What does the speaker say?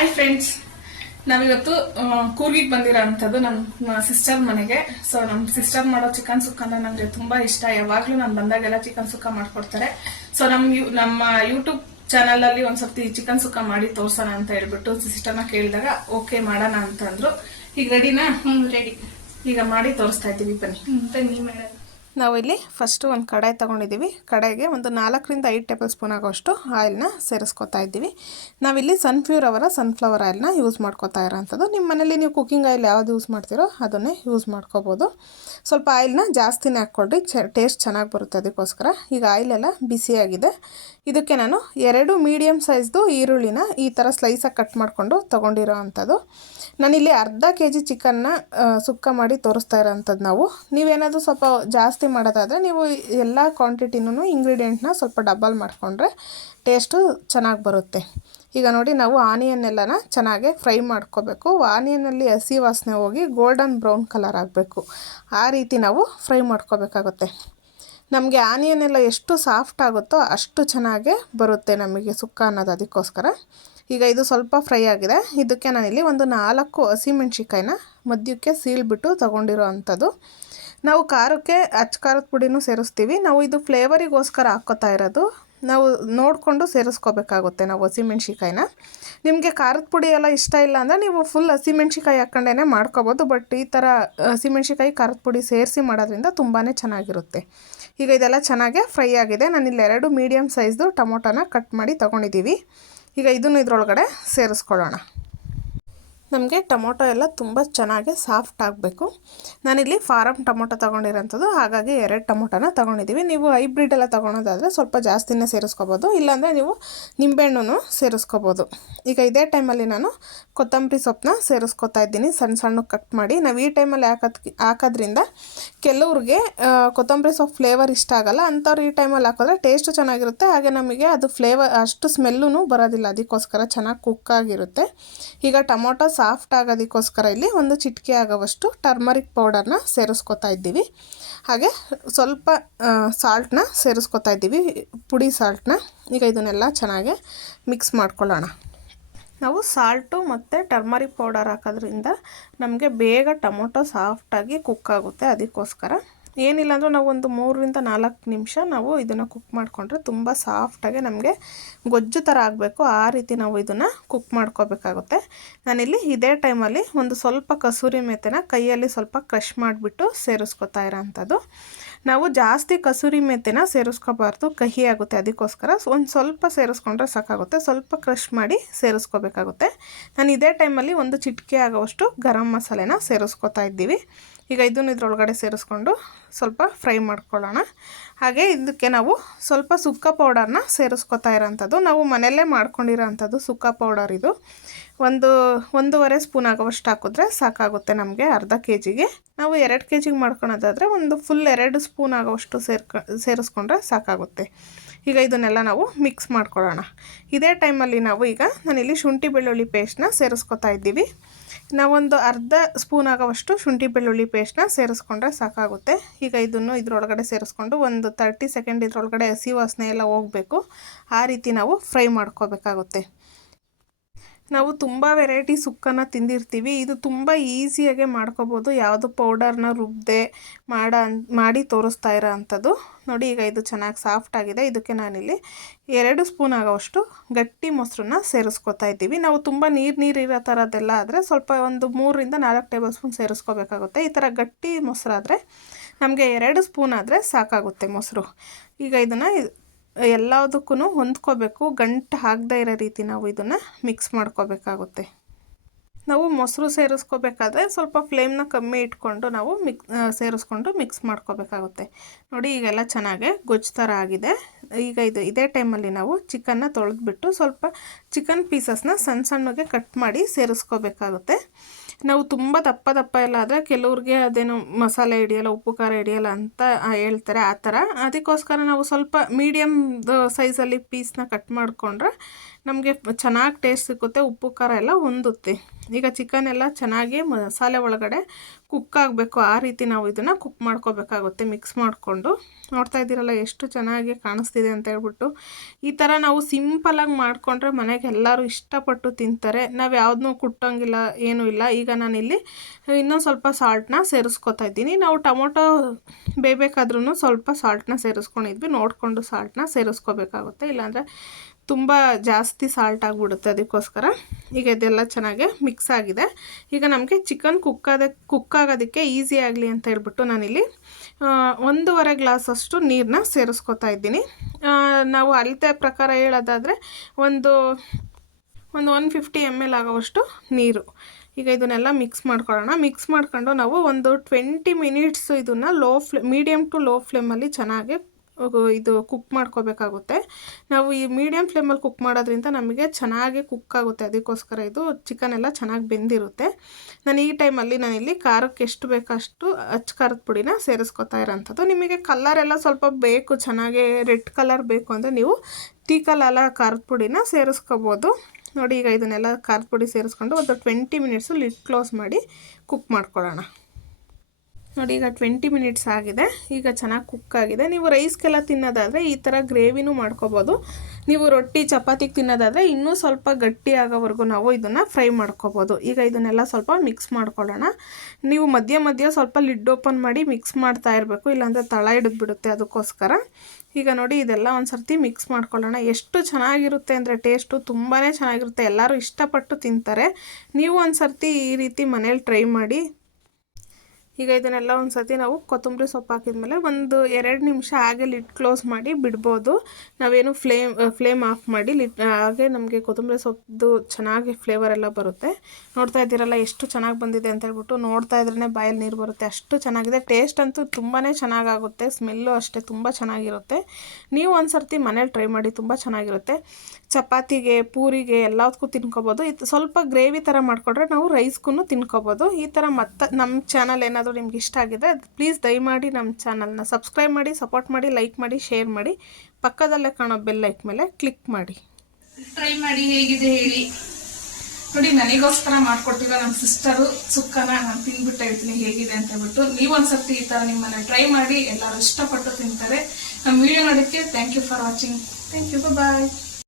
Hi friends, ನಾವಿವತ್ತು ಕೂರ್ಗಿಗೆ ಬಂದಿರೋ ಅಂಥದ್ದು ನಮ್ಮ ಸಿಸ್ಟರ್ ಮನೆಗೆ. ಸೊ ನಮ್ಮ ಸಿಸ್ಟರ್ ಮಾಡೋ ಚಿಕನ್ ಸುಕ್ಕ ಅಂದ್ರೆ ನನಗೆ ತುಂಬಾ ಇಷ್ಟ. ಯಾವಾಗ್ಲೂ ನಾನು ಬಂದಾಗೆಲ್ಲ ಚಿಕನ್ ಸುಕ್ಕ ಮಾಡ್ಕೊಡ್ತಾರೆ. ಸೊ ನಮ್ಮ ಯೂಟ್ಯೂಬ್ ಚಾನಲ್ ಅಲ್ಲಿ ಒಂದ್ಸರ್ತಿ ಚಿಕನ್ ಸುಕ್ಕ ಮಾಡಿ ತೋರ್ಸೋಣ ಅಂತ ಹೇಳ್ಬಿಟ್ಟು ಸಿಸ್ಟರ್ನ ಕೇಳಿದಾಗ ಓಕೆ ಮಾಡೋಣ ಅಂತ ಅಂದ್ರು. ಈಗ ರೆಡಿನಾ? ರೆಡಿ. ಈಗ ಮಾಡಿ ತೋರಿಸ್ತಾ ಇದ್ದೀವಿ, ಬನ್ನಿ. ನಾವು ಇಲ್ಲಿ ಫಸ್ಟ್ ಒಂದು ಕಡಾಯಿ ತೊಗೊಂಡಿದ್ದೀವಿ. ಕಡಾಯಿಗೆ ಒಂದು 4ರಿಂದ 5 ಟೇಬಲ್ ಸ್ಪೂನ್ ಆಗೋಷ್ಟು ಆಯಿಲ್ನ ಸೇರಿಸ್ಕೊತಾ ಇದ್ದೀವಿ. ನಾವಿಲ್ಲಿ ಸನ್ಫ್ಲವರ್ ಆಯಿಲ್ನ ಯೂಸ್ ಮಾಡ್ಕೊತಾ ಇರೋಂಥದ್ದು. ನಿಮ್ಮ ಮನೇಲಿ ನೀವು ಕುಕ್ಕಿಂಗ್ ಆಯಿಲ್ ಯಾವ್ದು ಯೂಸ್ ಮಾಡ್ತೀರೋ ಅದನ್ನೇ ಯೂಸ್ ಮಾಡ್ಕೋಬೋದು. ಸ್ವಲ್ಪ ಆಯಿಲ್ನ ಜಾಸ್ತಿನೇ ಹಾಕ್ಕೊಳ್ರಿ, ಟೇಸ್ಟ್ ಚೆನ್ನಾಗಿ ಬರುತ್ತೆ. ಅದಕ್ಕೋಸ್ಕರ ಈಗ ಆಯಿಲೆಲ್ಲ ಬಿಸಿಯಾಗಿದೆ. ಇದಕ್ಕೆ ನಾನು 2 ಮೀಡಿಯಮ್ ಸೈಜ್ದು ಈರುಳ್ಳಿನ ಈ ಥರ ಸ್ಲೈಸಾಗಿ ಕಟ್ ಮಾಡಿಕೊಂಡು ತೊಗೊಂಡಿರೋ ಅಂಥದ್ದು. ನಾನಿಲ್ಲಿ ಅರ್ಧ kg ಚಿಕನ್ನ ಸುಕ್ಕ ಮಾಡಿ ತೋರಿಸ್ತಾ ಇರೋಂಥದ್ದು. ನೀವೇನಾದರೂ ಸ್ವಲ್ಪ ಜಾಸ್ತಿ ಮಾಡೋದಾದರೆ ನೀವು ಎಲ್ಲ ಕ್ವಾಂಟಿಟಿನೂ ಇಂಗ್ರೀಡಿಯೆಂಟ್ನ ಸ್ವಲ್ಪ ಡಬಲ್ ಮಾಡಿಕೊಂಡ್ರೆ ಟೇಸ್ಟು ಚೆನ್ನಾಗಿ ಬರುತ್ತೆ. ಈಗ ನೋಡಿ, ನಾವು ಆನಿಯನ್ನೆಲ್ಲನ ಚೆನ್ನಾಗಿ ಫ್ರೈ ಮಾಡ್ಕೋಬೇಕು. ಆನಿಯನ್ನಲ್ಲಿ ಹಸಿ ವಾಸನೆ ಹೋಗಿ ಗೋಲ್ಡನ್ ಬ್ರೌನ್ ಕಲರ್ ಆಗಬೇಕು. ಆ ರೀತಿ ನಾವು ಫ್ರೈ ಮಾಡ್ಕೋಬೇಕಾಗುತ್ತೆ. ನಮಗೆ ಆನಿಯನ್ ಎಲ್ಲ ಎಷ್ಟು ಸಾಫ್ಟ್ ಆಗುತ್ತೋ ಅಷ್ಟು ಚೆನ್ನಾಗೇ ಬರುತ್ತೆ ನಮಗೆ ಸುಕ್ಕ ಅನ್ನೋದು. ಅದಕ್ಕೋಸ್ಕರ ಈಗ ಇದು ಸ್ವಲ್ಪ ಫ್ರೈ ಆಗಿದೆ. ಇದಕ್ಕೆ ನಾನಿಲ್ಲಿ ಒಂದು 4 ಹಸಿಮೆಣ್ಸಿಕಾಯಿನ ಮಧ್ಯಕ್ಕೆ ಸೀಳ್ಬಿಟ್ಟು ತೊಗೊಂಡಿರೋ ಅಂಥದ್ದು. ನಾವು ಖಾರಕ್ಕೆ ಖಾರದ ಪುಡಿನೂ ಸೇರಿಸ್ತೀವಿ. ನಾವು ಇದು ಫ್ಲೇವರಿಗೋಸ್ಕರ ಹಾಕ್ಕೋತಾ ಇರೋದು. ನಾವು ನೋಡಿಕೊಂಡು ಸೇರಿಸ್ಕೋಬೇಕಾಗುತ್ತೆ ನಾವು ಹಸಿಮೆಣ್ಸಿಕಾಯಿನ. ನಿಮಗೆ ಖಾರದ ಪುಡಿ ಎಲ್ಲ ಇಷ್ಟ ಇಲ್ಲ ಅಂದರೆ ನೀವು ಫುಲ್ ಹಸಿಮೆಣ್ಸಿಕಾಯಿ ಹಾಕ್ಕೊಂಡೇ ಮಾಡ್ಕೋಬೋದು. ಬಟ್ ಈ ಥರ ಹಸಿಮೆಣ್ಸಿಕಾಯಿ ಖಾರದ ಪುಡಿ ಸೇರಿಸಿ ಮಾಡೋದ್ರಿಂದ ತುಂಬಾ ಚೆನ್ನಾಗಿರುತ್ತೆ. ಈಗ ಇದೆಲ್ಲ ಚೆನ್ನಾಗೇ ಫ್ರೈ ಆಗಿದೆ. ನಾನಿಲ್ಲಿ 2 ಮೀಡಿಯಮ್ ಸೈಜ್ದು ಟೊಮೊಟೊನ ಕಟ್ ಮಾಡಿ ತೊಗೊಂಡಿದ್ದೀವಿ. ಈಗ ಇದನ್ನು ಇದರೊಳಗಡೆ ಸೇರಿಸ್ಕೊಳ್ಳೋಣ. ನಮಗೆ ಟೊಮೊಟೊ ಎಲ್ಲ ತುಂಬ ಚೆನ್ನಾಗಿ ಸಾಫ್ಟ್ ಆಗಬೇಕು. ನಾನಿಲ್ಲಿ ಫಾರಮ್ ಟೊಮೊಟೊ ತೊಗೊಂಡಿರೋಂಥದ್ದು, ಹಾಗಾಗಿ 2 ಟೊಮೊಟೊನ ತೊಗೊಂಡಿದ್ದೀವಿ. ನೀವು ಹೈಬ್ರಿಡ್ ಎಲ್ಲ ತೊಗೊಳೋದಾದರೆ ಸ್ವಲ್ಪ ಜಾಸ್ತಿನೇ ಸೇರಿಸ್ಕೋಬೋದು, ಇಲ್ಲಾಂದರೆ ನೀವು ನಿಂಬೆಹಣ್ಣು ಸೇರಿಸ್ಕೋಬೋದು. ಈಗ ಇದೇ ಟೈಮಲ್ಲಿ ನಾನು ಕೊತ್ತಂಬರಿ ಸೊಪ್ಪನ್ನ ಸೇರಿಸ್ಕೊತಾ ಇದ್ದೀನಿ, ಸಣ್ಣ ಕಟ್ ಮಾಡಿ. ನಾವು ಈ ಟೈಮಲ್ಲಿ ಹಾಕೋದ್ರಿಂದ ಕೆಲವ್ರಿಗೆ ಕೊತ್ತಂಬರಿ ಸೊಪ್ಪು ಫ್ಲೇವರ್ ಇಷ್ಟ ಆಗೋಲ್ಲ. ಅಂಥವ್ರು ಈ ಟೈಮಲ್ಲಿ ಹಾಕಿದ್ರೆ ಟೇಸ್ಟು ಚೆನ್ನಾಗಿರುತ್ತೆ. ಹಾಗೆ ನಮಗೆ ಅದು ಫ್ಲೇವರ್ ಅಷ್ಟು ಸ್ಮೆಲ್ಲೂ ಬರೋದಿಲ್ಲ. ಅದಕ್ಕೋಸ್ಕರ ಚೆನ್ನಾಗಿ ಕುಕ್ ಆಗಿರುತ್ತೆ. ಈಗ ಟೊಮೊಟೊ ಸಾಫ್ಟ್ ಆಗೋದಕ್ಕೋಸ್ಕರ ಇಲ್ಲಿ 1 ಚಿಟಿಕೆ ಆಗೋವಷ್ಟು ಟರ್ಮರಿಕ್ ಪೌಡರ್ನ ಸೇರಿಸ್ಕೊತಾ ಇದ್ದೀವಿ. ಹಾಗೆ ಸ್ವಲ್ಪ ಸಾಲ್ಟ್ನ ಸೇರಿಸ್ಕೊತಾ ಇದ್ದೀವಿ, ಪುಡಿ ಸಾಲ್ಟ್ನ. ಈಗ ಇದನ್ನೆಲ್ಲ ಚೆನ್ನಾಗಿ ಮಿಕ್ಸ್ ಮಾಡ್ಕೊಳ್ಳೋಣ. ನಾವು ಸಾಲ್ಟು ಮತ್ತು ಟರ್ಮರಿಕ್ ಪೌಡರ್ ಹಾಕೋದ್ರಿಂದ ನಮಗೆ ಬೇಗ ಟೊಮೊಟೊ ಸಾಫ್ಟಾಗಿ ಕುಕ್ ಆಗುತ್ತೆ. ಅದಕ್ಕೋಸ್ಕರ ಏನಿಲ್ಲ ಅಂದರೂ ನಾವು ಒಂದು 3ರಿಂದ 4 ನಿಮಿಷ ನಾವು ಇದನ್ನು ಕುಕ್ ಮಾಡಿಕೊಂಡ್ರೆ ತುಂಬ ಸಾಫ್ಟಾಗಿ ನಮಗೆ ಗೊಜ್ಜು ಥರ ಆಗಬೇಕು. ಆ ರೀತಿ ನಾವು ಇದನ್ನು ಕುಕ್ ಮಾಡ್ಕೋಬೇಕಾಗುತ್ತೆ. ನಾನಿಲ್ಲಿ ಇದೇ ಟೈಮಲ್ಲಿ ಒಂದು ಸ್ವಲ್ಪ ಕಸೂರಿ ಮೆಥಿನ ಕೈಯಲ್ಲಿ ಸ್ವಲ್ಪ ಕ್ರಷ್ ಮಾಡಿಬಿಟ್ಟು ಸೇರಿಸ್ಕೊತಾ ಇರೋಂಥದ್ದು. ನಾವು ಜಾಸ್ತಿ ಕಸೂರಿ ಮೆಥಿನ ಸೇರಿಸ್ಕೋಬಾರ್ದು, ಕಹಿ ಆಗುತ್ತೆ. ಅದಕ್ಕೋಸ್ಕರ ಒಂದು ಸ್ವಲ್ಪ ಸೇರಿಸ್ಕೊಂಡ್ರೆ ಸಾಕಾಗುತ್ತೆ. ಸ್ವಲ್ಪ ಕ್ರಷ್ ಮಾಡಿ ಸೇರಿಸ್ಕೋಬೇಕಾಗುತ್ತೆ. ನಾನು ಇದೇ ಟೈಮಲ್ಲಿ 1 ಚಿಟಿಕೆ ಆಗೋವಷ್ಟು ಗರಂ ಮಸಾಲೆನ ಸೇರಿಸ್ಕೊತಾ ಇದ್ದೀವಿ. ಈಗ ಇದನ್ನು ಇದರೊಳಗಡೆ ಸೇರಿಸ್ಕೊಂಡು ಸ್ವಲ್ಪ ಫ್ರೈ ಮಾಡ್ಕೊಳ್ಳೋಣ. ಹಾಗೆ ಇದಕ್ಕೆ ನಾವು ಸ್ವಲ್ಪ ಸುಕ್ಕ ಪೌಡರ್ನ ಸೇರಿಸ್ಕೊತಾ ಇರೋಂಥದ್ದು. ನಾವು ಮನೆಯಲ್ಲೇ ಮಾಡ್ಕೊಂಡಿರೋಂಥದ್ದು ಸುಕ್ಕ ಪೌಡರ್. ಇದು 1.5 ಸ್ಪೂನ್ ಆಗೋವಷ್ಟು ಹಾಕಿದ್ರೆ ಸಾಕಾಗುತ್ತೆ ನಮಗೆ ಅರ್ಧ kgಗೆ. ನಾವು 2 kgಗೆ ಮಾಡ್ಕೊಳೋದಾದರೆ ಒಂದು ಫುಲ್ 2 ಸ್ಪೂನ್ ಆಗೋವಷ್ಟು ಸೇರಿಸ್ಕೊಂಡ್ರೆ ಸಾಕಾಗುತ್ತೆ. ಈಗ ಇದನ್ನೆಲ್ಲ ನಾವು ಮಿಕ್ಸ್ ಮಾಡ್ಕೊಳ್ಳೋಣ. ಇದೇ ಟೈಮಲ್ಲಿ ನಾವು ಈಗ ನಾನಿಲ್ಲಿ ಶುಂಠಿ ಬೆಳ್ಳುಳ್ಳಿ ಪೇಸ್ಟ್ನ ಸೇರಿಸ್ಕೊತಾ ಇದ್ದೀವಿ. ನಾವೊಂದು ಅರ್ಧ ಸ್ಪೂನ್ ಆಗೋವಷ್ಟು ಶುಂಠಿ ಬೆಳ್ಳುಳ್ಳಿ ಪೇಸ್ಟ್ನ ಸೇರಿಸ್ಕೊಂಡ್ರೆ ಸಾಕಾಗುತ್ತೆ. ಈಗ ಇದನ್ನು ಇದರೊಳಗಡೆ ಸೇರಿಸ್ಕೊಂಡು ಒಂದು 30 ಸೆಕೆಂಡ್ ಇದರೊಳಗಡೆ ಹಸಿ ವಾಸನೆ ಎಲ್ಲ ಹೋಗಬೇಕು. ಆ ರೀತಿ ನಾವು ಫ್ರೈ ಮಾಡ್ಕೋಬೇಕಾಗುತ್ತೆ. ನಾವು ತುಂಬ ವೆರೈಟಿ ಸುಕ್ಕನ ತಿಂದಿರ್ತೀವಿ. ಇದು ತುಂಬ ಈಸಿಯಾಗೆ ಮಾಡ್ಕೋಬೋದು, ಯಾವುದು ಪೌಡರ್ನ ರುಬ್ಬದೆ ಮಾಡಿ ತೋರಿಸ್ತಾ ಇರೋ ಅಂಥದ್ದು. ನೋಡಿ, ಈಗ ಇದು ಚೆನ್ನಾಗಿ ಸಾಫ್ಟ್ ಆಗಿದೆ. ಇದಕ್ಕೆ ನಾನಿಲ್ಲಿ 2 ಸ್ಪೂನ್ ಆಗೋವಷ್ಟು ಗಟ್ಟಿ ಮೊಸರನ್ನ ಸೇರಿಸ್ಕೊತಾ ಇದ್ದೀವಿ. ನಾವು ತುಂಬ ನೀರು ಇರೋ ಥರದ್ದೆಲ್ಲ ಆದರೆ ಸ್ವಲ್ಪ ಒಂದು 3ರಿಂದ 4 ಟೇಬಲ್ ಸ್ಪೂನ್ ಸೇರಿಸ್ಕೋಬೇಕಾಗುತ್ತೆ. ಈ ಥರ ಗಟ್ಟಿ ಮೊಸರಾದರೆ ನಮಗೆ 2 ಸ್ಪೂನ್ ಆದರೆ ಸಾಕಾಗುತ್ತೆ ಮೊಸರು. ಈಗ ಇದನ್ನು ಎಲ್ಲದಕ್ಕೂ ಹೊಂದ್ಕೋಬೇಕು, ಗಂಟು ಆಗದೇ ಇರೋ ರೀತಿ ನಾವು ಇದನ್ನು ಮಿಕ್ಸ್ ಮಾಡ್ಕೋಬೇಕಾಗುತ್ತೆ. ನಾವು ಮೊಸರು ಸೇರಿಸ್ಕೋಬೇಕಾದ್ರೆ ಸ್ವಲ್ಪ ಫ್ಲೇಮ್ನ ಕಮ್ಮಿ ಇಟ್ಕೊಂಡು ನಾವು ಸೇರಿಸ್ಕೊಂಡು ಮಿಕ್ಸ್ ಮಾಡ್ಕೋಬೇಕಾಗುತ್ತೆ. ನೋಡಿ, ಈಗೆಲ್ಲ ಚೆನ್ನಾಗಿ ಗೊಜ್ಜು ಥರ ಆಗಿದೆ. ಈಗ ಇದೇ ಟೈಮಲ್ಲಿ ನಾವು ಚಿಕನ್ನ ತೊಳೆದ್ಬಿಟ್ಟು ಸ್ವಲ್ಪ ಚಿಕನ್ ಪೀಸಸ್ನ ಸಣ್ಣಗೆ ಕಟ್ ಮಾಡಿ ಸೇರಿಸ್ಕೋಬೇಕಾಗುತ್ತೆ. ನಾವು ತುಂಬ ದಪ್ಪ ಎಲ್ಲ ಆದರೆ ಕೆಲವ್ರಿಗೆ ಅದೇನು ಮಸಾಲೆ ಹಿಡಿಯಲ್ಲ, ಉಪ್ಪು ಖಾರ ಹಿಡಿಯಲ್ಲ ಅಂತ ಹೇಳ್ತಾರೆ. ಆ ಥರ ಅದಕ್ಕೋಸ್ಕರ ನಾವು ಸ್ವಲ್ಪ ಮೀಡಿಯಮ್ ಸೈಜಲ್ಲಿ ಪೀಸ್ನ ಕಟ್ ಮಾಡಿಕೊಂಡ್ರೆ ನಮಗೆ ಚೆನ್ನಾಗಿ ಟೇಸ್ಟ್ ಸಿಕ್ಕುತ್ತೆ, ಉಪ್ಪು ಖಾರ ಎಲ್ಲ ಹೊಂದುತ್ತೆ. ಈಗ ಚಿಕನ್ ಎಲ್ಲ ಚೆನ್ನಾಗಿ ಮಸಾಲೆ ಒಳಗಡೆ ಕುಕ್ ಆಗಬೇಕು, ಆ ರೀತಿ ನಾವು ಇದನ್ನು ಕುಕ್ ಮಾಡ್ಕೋಬೇಕಾಗುತ್ತೆ ಮಿಕ್ಸ್ ಮಾಡಿಕೊಂಡು. ನೋಡ್ತಾ ಇದ್ದೀರಲ್ಲ ಎಷ್ಟು ಚೆನ್ನಾಗಿ ಕಾಣಿಸ್ತಿದೆ ಅಂತ ಹೇಳ್ಬಿಟ್ಟು. ಈ ಥರ ನಾವು ಸಿಂಪಲಾಗಿ ಮಾಡಿಕೊಂಡ್ರೆ ಮನೆಗೆ ಎಲ್ಲರೂ ಇಷ್ಟಪಟ್ಟು ತಿಂತಾರೆ. ನಾವು ಯಾವುದನ್ನೂ ಕುಟ್ಟೋಂಗಿಲ್ಲ, ಏನೂ ಇಲ್ಲ. ಈಗ ನಾನಿಲ್ಲಿ ಇನ್ನೊಂದು ಸ್ವಲ್ಪ ಸಾಲ್ಟನ್ನ ಸೇರಿಸ್ಕೊತಾ ಇದ್ದೀನಿ. ನಾವು ಟೊಮೊಟೊ ಬೇಯಬೇಕಾದ್ರೂ ಸ್ವಲ್ಪ ಸಾಲ್ಟನ್ನ ಸೇರಿಸ್ಕೊಂಡಿದ್ವಿ, ನೋಡಿಕೊಂಡು ಸಾಲ್ಟನ್ನ ಸೇರಿಸ್ಕೋಬೇಕಾಗುತ್ತೆ, ಇಲ್ಲಾಂದರೆ ತುಂಬ ಜಾಸ್ತಿ ಸಾಲ್ಟ್ ಆಗಿಬಿಡುತ್ತೆ. ಅದಕ್ಕೋಸ್ಕರ ಈಗ ಇದೆಲ್ಲ ಚೆನ್ನಾಗಿ ಮಿಕ್ಸ್ ಆಗಿದೆ. ಈಗ ನಮಗೆ ಚಿಕನ್ ಕುಕ್ ಆಗೋದಕ್ಕೆ ಈಸಿ ಆಗಲಿ ಅಂತ ಹೇಳ್ಬಿಟ್ಟು ನಾನಿಲ್ಲಿ 1.5 ಗ್ಲಾಸಷ್ಟು ನೀರನ್ನ ಸೇರಿಸ್ಕೊತಾ ಇದ್ದೀನಿ. ನಾವು ಅಳತೆ ಪ್ರಕಾರ ಹೇಳೋದಾದರೆ ಒಂದು 150 ml ಆಗೋವಷ್ಟು ನೀರು. ಈಗ ಇದನ್ನೆಲ್ಲ ಮಿಕ್ಸ್ ಮಾಡ್ಕೊಳ್ಳೋಣ. ಮಿಕ್ಸ್ ಮಾಡ್ಕೊಂಡು ನಾವು ಒಂದು 20 ಮಿನಿಟ್ಸ್ ಇದನ್ನು ಮೀಡಿಯಮ್ ಟು ಲೋ ಫ್ಲೇಮಲ್ಲಿ ಚೆನ್ನಾಗಿ ಇದು ಕುಕ್ ಮಾಡ್ಕೋಬೇಕಾಗುತ್ತೆ. ನಾವು ಈ ಮೀಡಿಯಮ್ ಫ್ಲೇಮಲ್ಲಿ ಕುಕ್ ಮಾಡೋದ್ರಿಂದ ನಮಗೆ ಚೆನ್ನಾಗಿ ಕುಕ್ ಆಗುತ್ತೆ. ಅದಕ್ಕೋಸ್ಕರ ಇದು ಚಿಕನ್ ಎಲ್ಲ ಚೆನ್ನಾಗಿ ಬೆಂದಿರುತ್ತೆ. ನಾನು ಈ ಟೈಮಲ್ಲಿ ನಾನಿಲ್ಲಿ ಖಾರಕ್ಕೆ ಎಷ್ಟು ಬೇಕಷ್ಟು ಅಚ್ಚ ಖಾರದ ಪುಡಿನ ಸೇರಿಸ್ಕೊತಾ ಇರೋಂಥದ್ದು. ನಿಮಗೆ ಕಲರ್ ಎಲ್ಲ ಸ್ವಲ್ಪ ಬೇಕು, ಚೆನ್ನಾಗಿ ರೆಡ್ ಕಲರ್ ಬೇಕು ಅಂದರೆ ನೀವು ಟೀಕಲ್ಲ ಖಾರದ ಪುಡಿನ ಸೇರಿಸ್ಕೋಬೋದು. ನೋಡಿ, ಈಗ ಇದನ್ನೆಲ್ಲ ಖಾರದ ಪುಡಿ ಸೇರಿಸ್ಕೊಂಡು ಒಂದು 20 ಮಿನಿಟ್ಸು ಲಿಡ್ ಕ್ಲೋಸ್ ಮಾಡಿ ಕುಕ್ ಮಾಡ್ಕೊಳ್ಳೋಣ. ನೋಡಿ, ಈಗ 20 ಮಿನಿಟ್ಸ್ ಆಗಿದೆ. ಈಗ ಚೆನ್ನಾಗಿ ಕುಕ್ ಆಗಿದೆ. ನೀವು ರೈಸ್ಗೆಲ್ಲ ತಿನ್ನೋದಾದರೆ ಈ ಥರ ಗ್ರೇವಿನೂ ಮಾಡ್ಕೋಬೋದು. ನೀವು ರೊಟ್ಟಿ ಚಪಾತಿಗೆ ತಿನ್ನೋದಾದರೆ ಇನ್ನೂ ಸ್ವಲ್ಪ ಗಟ್ಟಿ ಆಗೋವರೆಗೂ ನಾವು ಇದನ್ನು ಫ್ರೈ ಮಾಡ್ಕೋಬೋದು. ಈಗ ಇದನ್ನೆಲ್ಲ ಸ್ವಲ್ಪ ಮಿಕ್ಸ್ ಮಾಡ್ಕೊಳ್ಳೋಣ. ನೀವು ಮಧ್ಯ ಸ್ವಲ್ಪ ಲಿಡ್ ಓಪನ್ ಮಾಡಿ ಮಿಕ್ಸ್ ಮಾಡ್ತಾ ಇರಬೇಕು, ಇಲ್ಲಾಂದರೆ ತಳ ಹಿಡಿದ್ಬಿಡುತ್ತೆ. ಅದಕ್ಕೋಸ್ಕರ ಈಗ ನೋಡಿ ಇದೆಲ್ಲ ಒಂದು ಸರ್ತಿ ಮಿಕ್ಸ್ ಮಾಡ್ಕೊಳ್ಳೋಣ. ಎಷ್ಟು ಚೆನ್ನಾಗಿರುತ್ತೆ ಅಂದರೆ ಟೇಸ್ಟು ತುಂಬಾ ಚೆನ್ನಾಗಿರುತ್ತೆ. ಎಲ್ಲರೂ ಇಷ್ಟಪಟ್ಟು ತಿಂತಾರೆ. ನೀವು ಒಂದು ಸರ್ತಿ ಈ ರೀತಿ ಮನೇಲಿ ಟ್ರೈ ಮಾಡಿ. ಈಗ ಇದನ್ನೆಲ್ಲ ಒಂದು ಸರ್ತಿ ನಾವು ಕೊತ್ತಂಬರಿ ಸೊಪ್ಪು ಹಾಕಿದ್ಮೇಲೆ ಒಂದು 2 ನಿಮಿಷ ಹಾಗೆ ಲಿಡ್ ಕ್ಲೋಸ್ ಮಾಡಿ ಬಿಡ್ಬೋದು. ನಾವೇನು ಫ್ಲೇಮ್ ಆಫ್ ಮಾಡಿ ಹಾಗೆ ನಮಗೆ ಕೊತ್ತಂಬರಿ ಸೊಪ್ಪು ಚೆನ್ನಾಗಿ ಫ್ಲೇವರ್ ಎಲ್ಲ ಬರುತ್ತೆ. ನೋಡ್ತಾ ಇದ್ದೀರಲ್ಲ ಎಷ್ಟು ಚೆನ್ನಾಗಿ ಬಂದಿದೆ ಅಂತ ಹೇಳ್ಬಿಟ್ಟು. ನೋಡ್ತಾ ಇದ್ರೇ ಬಾಯಲ್ಲಿ ನೀರು ಬರುತ್ತೆ, ಅಷ್ಟು ಚೆನ್ನಾಗಿದೆ. ಟೇಸ್ಟ್ ಅಂತೂ ತುಂಬಾ ಚೆನ್ನಾಗಾಗುತ್ತೆ. ಸ್ಮೆಲ್ಲು ಅಷ್ಟೇ ತುಂಬ ಚೆನ್ನಾಗಿರುತ್ತೆ. ನೀವು ಒಂದು ಸರ್ತಿ ಮನೇಲಿ ಟ್ರೈ ಮಾಡಿ, ತುಂಬ ಚೆನ್ನಾಗಿರುತ್ತೆ. ಚಪಾತಿಗೆ, ಪೂರಿಗೆ ಎಲ್ಲದಕ್ಕೂ ತಿನ್ಕೋಬೋದು. ಇದು ಸ್ವಲ್ಪ ಗ್ರೇವಿ ಥರ ಮಾಡಿಕೊಂಡ್ರೆ ನಾವು ರೈಸ್ಗೂ ತಿನ್ಕೋಬೋದು. ಈ ಥರ ಮತ್ತೆ ನಮ್ಮ ಚಾನಲ್ ಏನಾದರೂ ನಿಮ್ಗೆ ಇಷ್ಟ ಆಗಿದೆ ಪ್ಲೀಸ್ ದಯಮಾಡಿ ನಮ್ಮ ಚಾನಲ್ನ ಸಬ್ಸ್ಕ್ರೈಬ್ ಮಾಡಿ, ಸಪೋರ್ಟ್ ಮಾಡಿ, ಲೈಕ್ ಮಾಡಿ, ಶೇರ್ ಮಾಡಿ, ಪಕ್ಕದಲ್ಲೇ ಕಾಣೋ ಬೆಲ್ ಲೈಕ್ ಮೇಲೆ ಕ್ಲಿಕ್ ಮಾಡಿ. ಟ್ರೈ ಮಾಡಿ ಹೇಗಿದೆ ಹೇಳಿ. ನೋಡಿ, ನನಗೋಸ್ಕರ ಮಾಡ್ಕೊಟ್ಟಿರೋ ನಮ್ಮ ಸಿಸ್ಟರು ಸುಕ್ಕನ ನಾನು ತಿಂದ್ಬಿಟ್ಟು ಹೇಳ್ತೀನಿ ಹೇಗಿದೆ ಅಂತ ಹೇಳ್ಬಿಟ್ಟು. ನೀವೊಂದ್ಸರ್ತಿ ಈ ಥರ ನಿಮ್ಮನ್ನ ಟ್ರೈ ಮಾಡಿ, ಎಲ್ಲರೂ ಇಷ್ಟಪಟ್ಟು ತಿಂತಾರೆ. ನಮ್ಮ ವಿಡಿಯೋ ನೋಡೋಕ್ಕೆ thank you for watching. Thank you, bye.